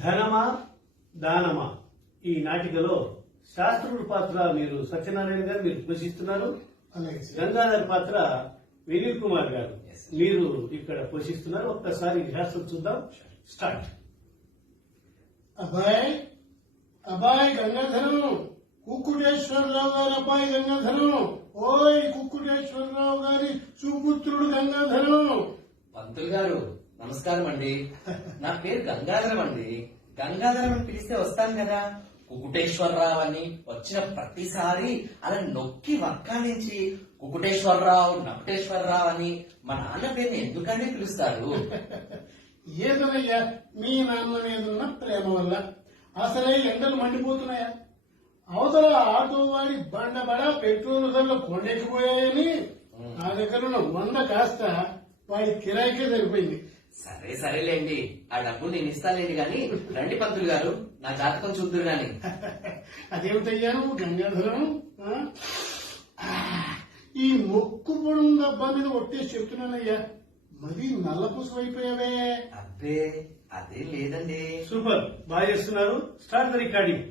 ధనమా దానమా ఈ నాటికలో శాస్త్రుడి పాత్ర మీరు సత్యనారాయణ గారు మీరు పోషిస్తున్నారు. గంగాధర్ పాత్ర వినీల్ కుమార్ గారు మీరు ఇక్కడ పోషిస్తున్నారు. ఒక్కసారి శాస్త్రం చూద్దాం. స్టార్ట్. అబ్బాయి అబ్బాయి గంగాధరం, కుక్కుటేశ్వరరావు గారి అబ్బాయి గంగాధరం. ఓయ్ కుక్కుటేశ్వరరావు గారి సుపుత్రుడు గంగాధరం. పంతులు గారు నమస్కారం అండి. నా పేరు గంగాధరం అండి. గంగాధరం అని పిలిస్తే వస్తాను కదా. కుకుటేశ్వరరావు అని వచ్చిన ప్రతిసారి అలా నొక్కి వక్కానించి కుకుటేశ్వరరావు నకుటేశ్వరరావు అని మా నాన్న పేరుని ఎందుకని పిలుస్తారు? ఏదనయ్యా మీ నాన్న మీదున్న ప్రేమ వల్ల. అసలే ఎండలు మండిపోతున్నాయా? అవతల ఆటో వాడి బండబడ పెట్రోల్ ధరలు కొండెక్కిపోయాయని నా దగ్గర ఉన్న 100 కాస్త వాడి కిరాయికే సరిపోయింది. సరే సరేలేండి, ఆ డబ్బు నేను ఇస్తాలేండి గాని రండి పంతులు గారు, నా జాతకం చూద్దురు గాని. అదేమిటయ్యా నువ్వు గంగాధరం? ఈ మొక్కు పొడుం డబ్బా మీద ఒట్టేసి చెప్తున్నానయ్యా, మరీ నల్లపూసం అయిపోయావే. అబ్బే అదే లేదండి. సూపర్, బాగా చేస్తున్నారు. Start the recording.